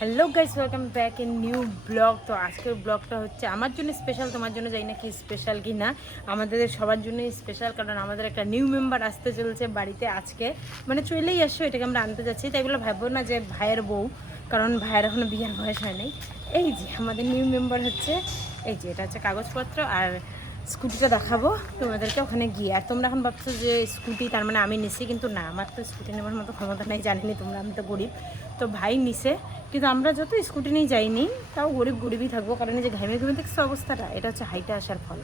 Hello guys welcome back in new blog তো আজকের ব্লগটা হচ্ছে আমার জন্য স্পেশাল তোমার জন্য যাই না কি স্পেশাল কি না আমাদের সবার জন্যই স্পেশাল কারণ আমাদের একটা নিউ মেম্বার আসতে চলছে বাড়িতে আজকে। মানে চলেই আসছো, এটাকে আমরা আনতে যাচ্ছি। তাই এগুলো ভাববো না যে ভাইয়ের বউ, কারণ ভাইয়ের এখনও বিয়ের বয়স হয় নাই এই যে, আমাদের নিউ মেম্বার হচ্ছে, এই যে, এটা হচ্ছে কাগজপত্র আর স্কুটিটা দেখাবো, তোমাদেরকে ওখানে গিয়ে। আর তোমরা এখন ভাবছ যে স্কুটি, তার মানে আমি নিছি, কিন্তু না, আমার তো স্কুটি নেওয়ার মতো ক্ষমতা নাই, জানিনি তোমরা, আমি তো গরিব। তো ভাই নিছে, কিন্তু আমরা যত স্কুটি নিয়ে যাইনি, তাও গরিব গরিবই থাকব, কারণ এই যে ঘামে ঘুমে দেখছ অবস্থাটা, এটা হচ্ছে হাইটে আসার ফল।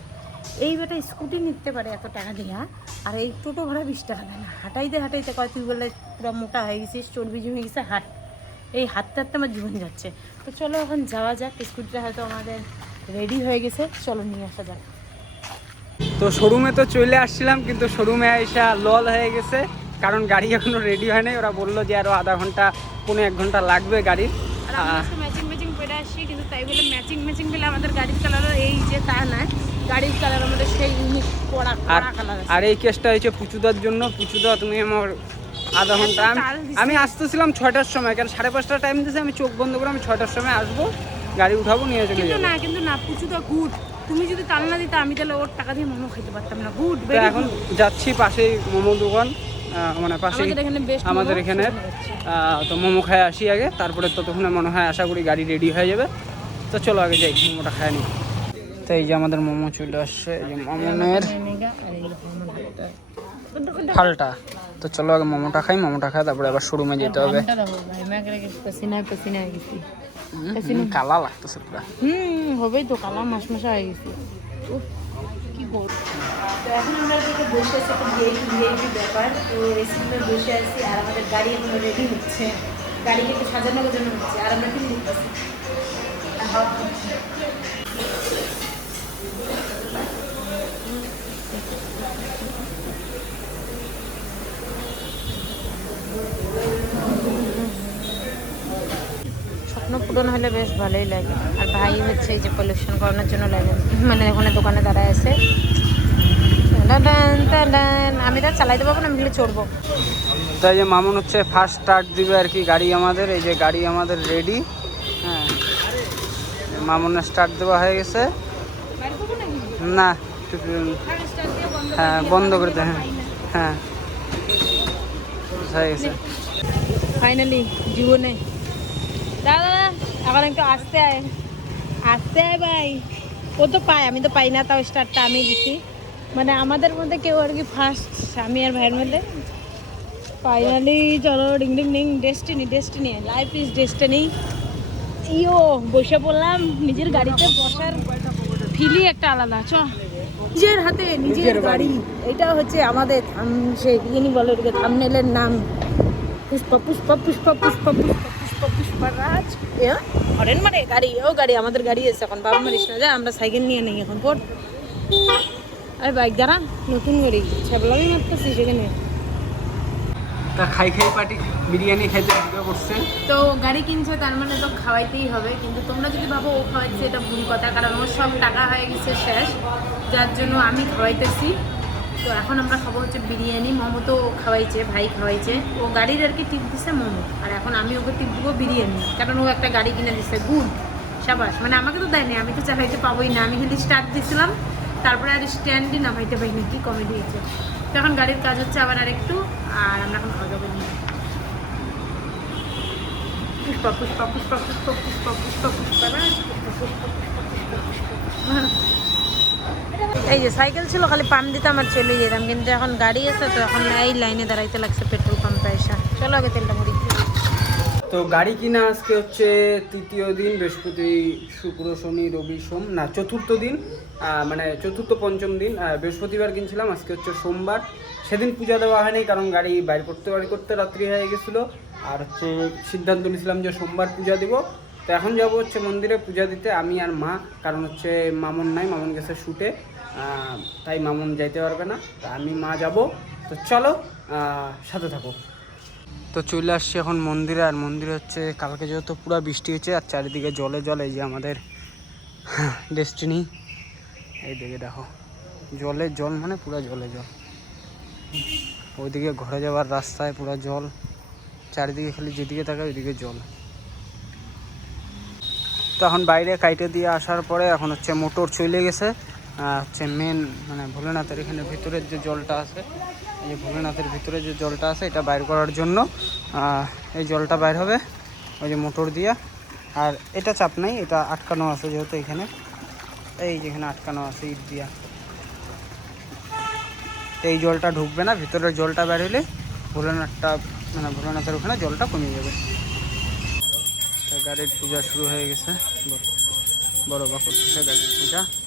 এই বেটা স্কুটি নিতে পারে এত টাকা দিয়া, আর এই টোটো ভাড়া বিশ টাকা দেয় না, হাঁটাইতে হাঁটাইতে কয়, তুই বলে পুরো মোটা হয়ে গেছিস, চর্বি জমে গেছে, হাট। এই হাঁটতে হাঁটতে আমার জীবন যাচ্ছে। তো চলো এখন যাওয়া যাক, স্কুটিটা হয়তো আমাদের রেডি হয়ে গেছে, চলো নিয়ে আসা যাক। তো শোরুমে তো চলে আসছিলাম কিন্তু শোরুমে এসে লল হয়ে গেছে কারণ গাড়ি এখনও রেডি হয় নাই। ওরা বলল যে আরও আধা ঘণ্টা কোনো এক ঘণ্টা লাগবে গাড়ির। ম্যাচিং ম্যাচিং পরে আসি কিন্তু তাই বলে ম্যাচিং ম্যাচিং পেলে আমাদের গাড়ির কালারও এই যে তা না গাড়ির কালার আমাদের সেই ইউনিক আর কালার আর এই কেসটা হয়েছে পুচুদার জন্য। পুচুদা তুমি আমার আধা ঘণ্টা আমি- আসতেছিলাম ছয়টার সময় কারণ সাড়ে পাঁচটা টাইম দিয়েছে আমি চোখ বন্ধ করে আমি ছয়টার সময় আসব গাড়ি উঠাবো নিয়ে চলে কিন্তু যাব। না কিন্তু না পুচু তো গুড তুমি যদি তাল না দিতে আমি তাহলে ওর টাকা দিয়ে মোমো খেতে পারতাম না। গুড এখন যাচ্ছি পাশেই মোমো দোকান মানে এখানে আমাদের এখানে। তো মোমো খায় আসি আগে তারপরে ততক্ষণে মনে হয় আশা করি গাড়ি রেডি হয়ে যাবে। তো চলো আগে যাই মোমোটা খায় নি। তো এই যে আমাদের মোমো চলে আসছে এই যে মামনের ফালটা তো চলো আগে মোমোটা খাই মোমোটা খাই তারপরে আবার শোরুমে যেতে হবে। হয়ে কালা লাগতেছে পুরা হুম হবেই তো কালা মাস মাসা হয়ে গেছে উফ, কি করব তো এখন আমরা এদিকে বসে আছি একটা ভিআইপি ভিআইপি ব্যাপার তো এসিতে বসে আছি আর আমাদের গাড়ি এখন রেডি হচ্ছে গাড়িকে একটু সাজানো জন্য হচ্ছে আর আমরা পূরণ হলে বেশ ভালোই লাগে। আর ভাই হচ্ছে এই যে পলিউশন করানোর জন্য লাগে। মানে ওখানে দোকানে দাঁড়ায় আছে। আমি তো চালাইতে পারব না আমি খালি চড়বো। তাই যে মামুন হচ্ছে ফার্স্ট স্টার্ট দিবে আর কি গাড়ি আমাদের। এই যে গাড়ি আমাদের রেডি হ্যাঁ। মামুনের স্টার্ট দেওয়া হয়ে গেছে। না হ্যাঁ বন্ধ করে দে হ্যাঁ। হ্যাঁ। হয়ে গেছে। ফাইনালি জীবনে। দাদা এখন একটু আসতে আয়। আসতে আয় ভাই। ও তো পায় আমি তো পাই না তাও স্টার্টটা আমি দিছি। মানে আমাদের মধ্যে কেউ আর কি ফার্স্ট আমি আর ভাইয়ের মধ্যে। ফাইনালি চলো ding ding ding destiny destiny life is destiny ইও বসে পড়লাম নিজের গাড়িতে বসার ফিলি একটা আলাদা চ। নিজের হাতে নিজের গাড়ি এটা হচ্ছে আমাদের সে ইনি বলে ওটাকে থামনেলের নাম। পুষ্প পুষ্প পুষ্প পুষ্প পুষ্প। এ হরেন মানে গাড়ি ও গাড়ি আমাদের গাড়ি এসে এখন বাবা মারিস না যা আমরা সাইকেল নিয়ে নেই এখন পর আরে বাইক দাঁড়া নতুন গাড়ি। ছাবলামি মারতেছি সেখানে। তা খাই খাই পার্টি বিরিয়ানি খাইতে ঢুকে পড়ছে তো গাড়ি কিনছে তার মানে তো খাওয়াইতেই হবে। কিন্তু তোমরা যদি ভাবো ও খাওয়াইছে এটা ভুল কথা কারণ ওর সব টাকা হয়ে গেছে শেষ। যার জন্য আমি খাওয়াইতেছি। তো এখন আমরা খাব হচ্ছে বিরিয়ানি মোমো তো খাওয়াইছে ভাই খাওয়াইছে ও গাড়ির আর কি টিপ দিছে মোমো আর এখন আমি ওকে টিপ দেবো বিরিয়ানি কারণ ও একটা গাড়ি কিনে দিছে গুড সাবাস মানে আমাকে তো দেয়নি আমি তো চালাইতে পাবোই না আমি খালি স্টার্ট দিছিলাম তারপরে আর স্ট্যান্ডই নামাইতে পারিনি কি কমেডি হয়েছে তো এখন গাড়ির কাজ হচ্ছে আবার আর একটু আর আমরা এখন খাওয়া দাওয়া নিয়ে পুষ্পা পুষ্পা পুষ্পা পুষ্পা পুষ্পা পুষ্পা পুষ্পা না এই যে সাইকেল ছিল, খালি পাম্প দিতাম আর চলে যেতাম, কিন্তু এখন গাড়ি আছে, তো এখন এই লাইনে দাঁড়াইতে লাগছে পেট্রোল পাম্পে এসে। চলো আগে তেলটা মুড়ি তো গাড়ি কিনা আজকে হচ্ছে তৃতীয় দিন, বৃহস্পতি, শুক্র, শনি, রবি, সোম, না, চতুর্থ দিন মানে চতুর্থ, পঞ্চম দিন বৃহস্পতিবার কিনছিলাম, আজকে হচ্ছে সোমবার। সেদিন পূজা দেওয়া হয়নি, কারণ গাড়ি বাইর করতে, বাড়ি করতে রাত্রি হয়ে গেছিল। আর হচ্ছে সিদ্ধান্ত নিয়েছিলাম যে সোমবার পূজা দিব। তো এখন যাব হচ্ছে মন্দিরে পূজা দিতে। আমি আর মা, কারণ হচ্ছে মামুন নাই, মামুন গেছে শুটে। তাই মামুন যাইতে পারবে না। তা আমি মা যাব। তো চলো সাথে থাকো। তো চলে আসছি এখন মন্দিরে, আর মন্দিরে হচ্ছে কালকে যেহেতু পুরো বৃষ্টি হচ্ছে আর চারিদিকে জলে জলে যে আমাদের ডেস্টিনি। এই দিকে দেখো, জলে জল মানে পুরো জলে জল। ওইদিকে ঘরে যাওয়ার রাস্তায় পুরো জল। চারিদিকে খালি যেদিকে থাকে ওইদিকে জল। তো এখন বাইরে কাইটে দিয়ে আসার পরে এখন হচ্ছে মোটর চলে গেছে। হচ্ছে মেন মানে ভোলেনাথের এখানে ভিতরের যে জলটা আছে, এই যে ভোলেনাথের ভিতরে যে জলটা আছে, এটা বাইর করার জন্য এই জলটা বাইর হবে, ওই যে মোটর দিয়া। আর এটা চাপ নাই, এটা আটকানো আছে যেহেতু এখানে। এই যেখানে আটকানো আছে ইট দিয়া। এই জলটা ঢুকবে না, ভিতরের জলটা বের হলে ভোলেনাথটা মানে ভোলেনাথের ওখানে জলটা কমে যাবে। গাড়ির পূজা শুরু হয়ে গেছে। বড়- বাকুর গাড়ির পূজা।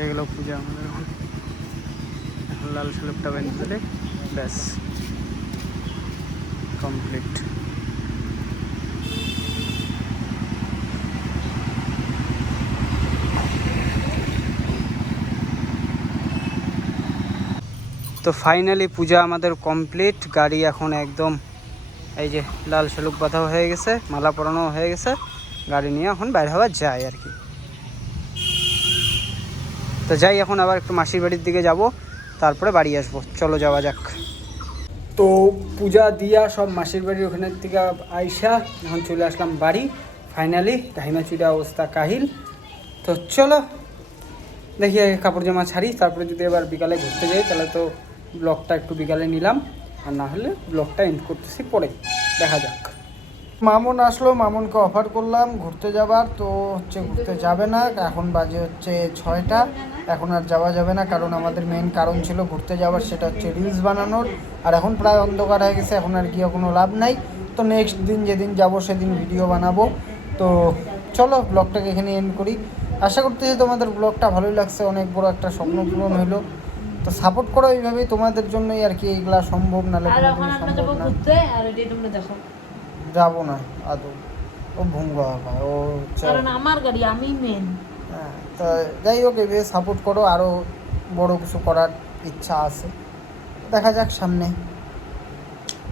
হয়ে গেল পূজা আমাদের এখন। লাল স্লুপটা বেঁধে দিলে ব্যাস। কমপ্লিট। তো ফাইনালি পূজা আমাদের কমপ্লিট গাড়ি এখন একদম এই যে লাল শালুক বাঁধা হয়ে গেছে, মালা পরানো হয়ে গেছে। গাড়ি নিয়ে এখন বাইর হওয়া যায় আর কি। তো যাই, এখন আবার একটু মাসির বাড়ির দিকে যাব, তারপরে বাড়ি আসব। চলো যাওয়া যাক। তো পূজা, দিয়া সব মাসির বাড়ির ওখানের থেকে আইসা, এখন চলে আসলাম বাড়ি। ফাইনালি কাহিনা চুড়া অবস্থা কাহিল। তো চলো, দেখি কাপড় জামা ছাড়ি, তারপরে যদি এবার বিকালে ঘুরতে যাই, তাহলে তো ব্লগটা একটু বিকালে নিলাম। আর না হলে ব্লগটা এন্ড করতেছি পরে। দেখা যাক। মামুন আসলো মামুনকে অফার করলাম ঘুরতে যাবার তো হচ্ছে ঘুরতে যাবে না এখন বাজে হচ্ছে ছয়টা এখন আর যাওয়া যাবে না কারণ আমাদের মেন কারণ ছিল ঘুরতে যাওয়ার সেটা হচ্ছে রিলস বানানোর আর এখন প্রায় অন্ধকার হয়ে গেছে এখন আর গিয়ে কোনো লাভ নাই তো নেক্সট দিন যেদিন যাব সেদিন ভিডিও বানাবো তো চলো ব্লগটাকে এখানে এন্ড করি আশা করতেছি তোমাদের ব্লগটা ভালোই লাগছে অনেক বড় একটা স্বপ্ন পূরণ হইল তো সাপোর্ট করো এইভাবেই তোমাদের জন্যই আর কি এইগুলা সম্ভব যাব সম্ভব না। যাব না আদৌ। ও ভুঙ্গা হবে ও কারণ আমার গাড়ি আমি মেন হ্যাঁ, তা যাই হোক এভাবে সাপোর্ট করো আরও বড় কিছু করার ইচ্ছা আছে। দেখা যাক সামনে।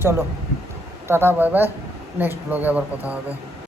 চলো টাটা বাই বাই নেক্সট ব্লগে আবার কথা হবে।